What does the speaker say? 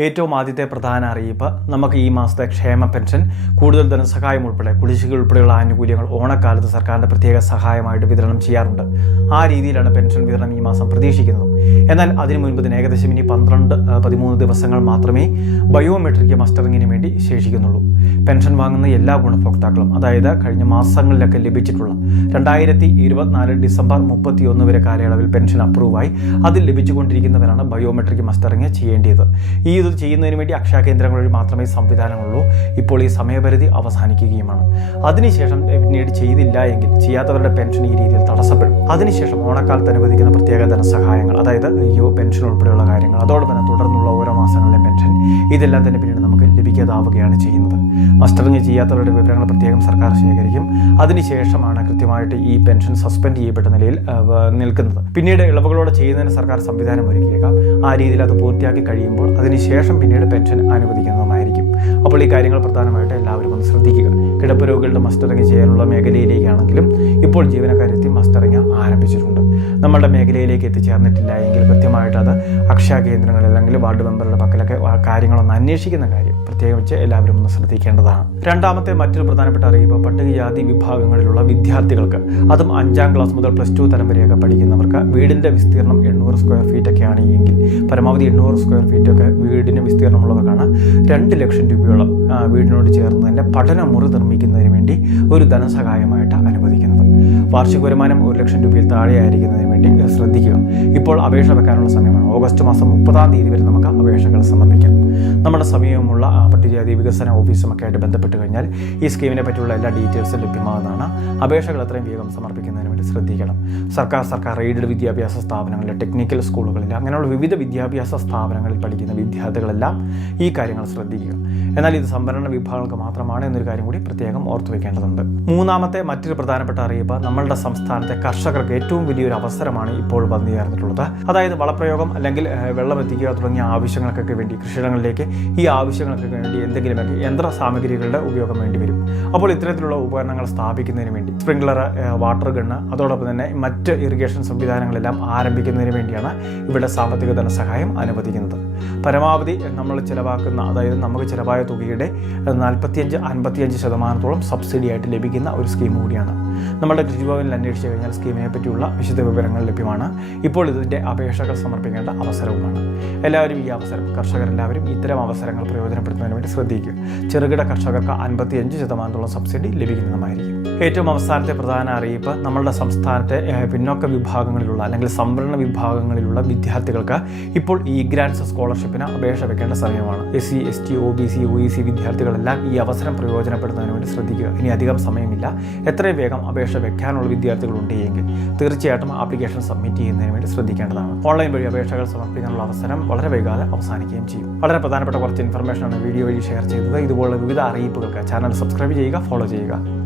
ഏറ്റവും ആദ്യത്തെ പ്രധാന അറിയിപ്പ് നമുക്ക് ഈ മാസത്തെ ക്ഷേമ പെൻഷൻ കൂടുതൽ ധനസഹായം ഉൾപ്പെടെ കുടിശ്ശിക ഉൾപ്പെടെയുള്ള ആനുകൂല്യങ്ങൾ ഓണക്കാലത്ത് സർക്കാരിന്റെ പ്രത്യേക സഹായമായിട്ട് വിതരണം ചെയ്യാറുണ്ട്. ആ രീതിയിലാണ് പെൻഷൻ വിതരണം ഈ മാസം പ്രതീക്ഷിക്കുന്നത്. എന്നാൽ അതിനു മുൻപ് തന്നെ ഏകദേശം ഇനി പന്ത്രണ്ട് പതിമൂന്ന് ദിവസങ്ങൾ മാത്രമേ ബയോമെട്രിക് മസ്റ്ററിങ്ങിന് വേണ്ടി ശേഷിക്കുന്നുള്ളൂ. പെൻഷൻ വാങ്ങുന്ന എല്ലാ ഗുണഭോക്താക്കളും അതായത് കഴിഞ്ഞ മാസങ്ങളിലൊക്കെ ലഭിച്ചിട്ടുള്ള രണ്ടായിരത്തി ഇരുപത്തിനാല് ഡിസംബർ മുപ്പത്തി ഒന്ന് വരെ കാലയളവിൽ പെൻഷൻ അപ്രൂവായി അതിൽ ലഭിച്ചുകൊണ്ടിരിക്കുന്നവരാണ് ബയോമെട്രിക് മസ്റ്ററിങ് ചെയ്യേണ്ടത് ഈ ഇത് ചെയ്യുന്നതിന് വേണ്ടി അക്ഷയ കേന്ദ്രങ്ങൾ വഴി മാത്രമേ സംവിധാനമുള്ളൂ ഇപ്പോൾ ഈ സമയപരിധി അവസാനിക്കുകയുമാണ്. അതിനുശേഷം പിന്നീട് ചെയ്തില്ല എങ്കിൽ ചെയ്യാത്തവരുടെ പെൻഷൻ ഈ രീതിയിൽ തടസ്സപ്പെടും. അതിനുശേഷം ഓണക്കാലത്ത് അനുവദിക്കുന്ന പ്രത്യേക ധനസഹായങ്ങൾ അതായത് അയ്യോ പെൻഷൻ ഉൾപ്പെടെയുള്ള കാര്യങ്ങൾ അതോടൊപ്പം തന്നെ തുടർന്നുള്ള ഓരോ മാസങ്ങളിലെയും പെൻഷൻ ഇതെല്ലാം തന്നെ പിന്നീട് നമുക്ക് ലഭിക്കാതാവുകയാണ് ചെയ്യുന്നത്. മസ്റ്ററിങ് ചെയ്യാത്തവരുടെ വിവരങ്ങൾ പ്രത്യേകം സർക്കാർ ശേഖരിക്കും. അതിനുശേഷമാണ് കൃത്യമായിട്ട് ഈ പെൻഷൻ സസ്പെൻഡ് ചെയ്യപ്പെട്ട നിലയിൽ നിൽക്കുന്നത്. പിന്നീട് ഇളവുകളോടെ ചെയ്യുന്നതിന് സർക്കാർ സംവിധാനം ഒരുക്കിയേക്കാം. ആ രീതിയിൽ അത് പൂർത്തിയാക്കി കഴിയുമ്പോൾ അതിനുശേഷം പിന്നീട് പെൻഷൻ അനുവദിക്കുന്നതുമായിരിക്കും. അപ്പോൾ ഈ കാര്യങ്ങൾ പ്രധാനമായിട്ട് എല്ലാവരും ഒന്ന് ശ്രദ്ധിക്കുക. കിടപ്പ് രോഗികളുടെ മസ്റ്ററിങ് ചെയ്യാനുള്ള മേഖലയിലേക്കാണെങ്കിലും ഇപ്പോൾ ജീവനക്കാരെത്തി മസ്റ്ററിങ് ആരംഭിച്ചിട്ടുണ്ട്. നമ്മളുടെ മേഖലയിലേക്ക് എത്തിച്ചേർന്നിട്ടില്ല എങ്കിൽ കൃത്യമായിട്ട് അത് അക്ഷയ കേന്ദ്രങ്ങളിൽ അല്ലെങ്കിൽ വാർഡ് മെമ്പറുടെ പക്കലൊക്കെ കാര്യങ്ങളൊന്ന് അന്വേഷിക്കുന്ന കാര്യം പ്രത്യേകിച്ച് എല്ലാവരും ഒന്ന് ശ്രദ്ധിക്കേണ്ടതാണ്. രണ്ടാമത്തെ മറ്റൊരു പ്രധാനപ്പെട്ട അറിയിപ്പ് പട്ടികജാതി വിഭാഗങ്ങളിലുള്ള വിദ്യാർത്ഥികൾക്ക് അതും അഞ്ചാം ക്ലാസ് മുതൽ പ്ലസ് ടു തരം വരെയൊക്കെ പഠിക്കുന്നവർക്ക് വീടിന്റെ വിസ്തീർണം എണ്ണൂറ് സ്ക്വയർ ഫീറ്റ് ഒക്കെ എങ്കിൽ പരമാവധി എണ്ണൂറ് സ്ക്വയർ ഫീറ്റ് ഒക്കെ വീടിന് വിസ്തീർണമുള്ളവർക്കാണ് രണ്ട് ലക്ഷം രൂപയോളം വീടിനോട് ചേർന്ന് തന്നെ പഠനമുറി നിർമ്മിക്കുന്നതിന് വേണ്ടി ഒരു ധനസഹായമായിട്ട് വാർഷിക വരുമാനം ഒരു ലക്ഷം രൂപയിൽ താഴെയായിരിക്കുന്നതിന് വേണ്ടി ശ്രദ്ധിക്കുക. ഇപ്പോൾ അപേക്ഷ വെക്കാനുള്ള സമയമാണ്. ഓഗസ്റ്റ് മാസം മുപ്പതാം തീയതി വരെ നമുക്ക് അപേക്ഷകൾ സമർപ്പിക്കാം. നമ്മുടെ സമീപമുള്ള പട്ടികജാതി വികസന ഓഫീസുമൊക്കെ ആയിട്ട് ബന്ധപ്പെട്ട് കഴിഞ്ഞാൽ ഈ സ്കീമിനെ പറ്റിയുള്ള എല്ലാ ഡീറ്റെയിൽസും ലഭ്യമാകുന്നതാണ്. അപേക്ഷകൾ എത്രയും വേഗം സമർപ്പിക്കുന്നതിന് വേണ്ടി ശ്രദ്ധിക്കണം. സർക്കാർ സർക്കാർ എയ്ഡഡ് വിദ്യാഭ്യാസ സ്ഥാപനങ്ങളിൽ ടെക്നിക്കൽ സ്കൂളുകളിൽ അങ്ങനെയുള്ള വിവിധ വിദ്യാഭ്യാസ സ്ഥാപനങ്ങളിൽ പഠിക്കുന്ന വിദ്യാർത്ഥികളെല്ലാം ഈ കാര്യങ്ങൾ ശ്രദ്ധിക്കുക. എന്നാൽ ഇത് സംവരണ വിഭാഗങ്ങൾക്ക് മാത്രമാണ് എന്നൊരു കാര്യം കൂടി പ്രത്യേകം ഓർത്തു വെക്കേണ്ടതുണ്ട് മൂന്നാമത്തെ മറ്റൊരു പ്രധാനപ്പെട്ട അറിയിപ്പ് നമ്മളുടെ സംസ്ഥാനത്തെ കർഷകർക്ക് ഏറ്റവും വലിയൊരു അവസരമാണ് ഇപ്പോൾ വന്നു ചേർന്നിട്ടുള്ളത് അതായത് വളപ്രയോഗം അല്ലെങ്കിൽ വെള്ളം എത്തിക്കുക തുടങ്ങിയ ആവശ്യങ്ങൾക്കൊക്കെ വേണ്ടി കൃഷിയിടങ്ങളിലേക്ക് ഈ ആവശ്യങ്ങൾക്കൊക്കെ വേണ്ടി എന്തെങ്കിലുമൊക്കെ യന്ത്ര സാമഗ്രികളുടെ ഉപയോഗം വേണ്ടി വരും. അപ്പോൾ ഇത്തരത്തിലുള്ള ഉപകരണങ്ങൾ സ്ഥാപിക്കുന്നതിന് വേണ്ടി സ്പ്രിംഗ്ലർ വാട്ടർ ഗണ്ണ് അതോടൊപ്പം തന്നെ മറ്റ് ഇറിഗേഷൻ സംവിധാനങ്ങളെല്ലാം ആരംഭിക്കുന്നതിന് വേണ്ടിയാണ് ഇവിടെ സാമ്പത്തിക ധനസഹായം അനുവദിക്കുന്നത്. പരമാവധി നമ്മൾ ചിലവാക്കുന്ന അതായത് നമുക്ക് ചിലവായ തുകയുടെ നാൽപ്പത്തിയഞ്ച് അൻപത്തിയഞ്ച് ശതമാനത്തോളം സബ്സിഡി ആയിട്ട് ലഭിക്കുന്ന ഒരു സ്കീം കൂടിയാണ്. നമ്മുടെ കൃഷിഭവനിൽ അന്വേഷിച്ചു കഴിഞ്ഞാൽ സ്കീമിനെ പറ്റിയുള്ള വിശദ വിവരങ്ങൾ ലഭ്യമാണ്. ഇപ്പോൾ ഇതിന്റെ അപേക്ഷകൾ സമർപ്പിക്കേണ്ട അവസരവുമാണ്. എല്ലാവരും ഈ അവസരം കർഷകരെല്ലാവരും ഇത്തരം അവസരങ്ങൾ പ്രയോജനപ്പെടുത്തുന്നതിന് വേണ്ടി ശ്രദ്ധിക്കുക. ചെറുകിട കർഷകർക്ക് അൻപത്തിയഞ്ച് ശതമാനത്തോളം സബ്സിഡി ലഭിക്കുന്നതുമായിരിക്കും. ഏറ്റവും അവസാനത്തെ പ്രധാന അറിയിപ്പ് നമ്മളുടെ സംസ്ഥാനത്തെ പിന്നോക്ക വിഭാഗങ്ങളിലുള്ള അല്ലെങ്കിൽ സംവരണ വിഭാഗങ്ങളിലുള്ള വിദ്യാർത്ഥികൾക്ക് ഇപ്പോൾ ഈ ഗ്രാൻസ് സ്കോളർഷിപ്പിന് അപേക്ഷ വെക്കേണ്ട സമയമാണ്. S C S T O B C O E C വിദ്യാർത്ഥികളെല്ലാം ഈ അവസരം പ്രയോജനപ്പെടുത്തുന്നതിന് വേണ്ടി ശ്രദ്ധിക്കുക. ഇനി അധികം സമയമില്ല. എത്രയും വേഗം അപേക്ഷ വെക്കാനുള്ള വിദ്യാർത്ഥികളുണ്ട് എങ്കിൽ തീർച്ചയായിട്ടും ആപ്ലിക്കേഷൻ സബ്മിറ്റ് ചെയ്യുന്നതിന് വേണ്ടി ശ്രദ്ധിക്കേണ്ടതാണ്. ഓൺലൈൻ വഴി അപേക്ഷകൾ സമർപ്പിക്കാനുള്ള അവസരം വളരെ വൈകാതെ അവസാനിക്കുകയും ചെയ്യും. വളരെ പ്രധാനപ്പെട്ട കുറച്ച് ഇൻഫർമേഷനാണ് വീഡിയോ വഴി ഷെയർ ചെയ്തത്. ഇതുപോലുള്ള വിവിധ അറിയിപ്പുകൾക്ക് ചാനൽ സബ്സ്ക്രൈബ് ചെയ്യുക ഫോളോ ചെയ്യുക.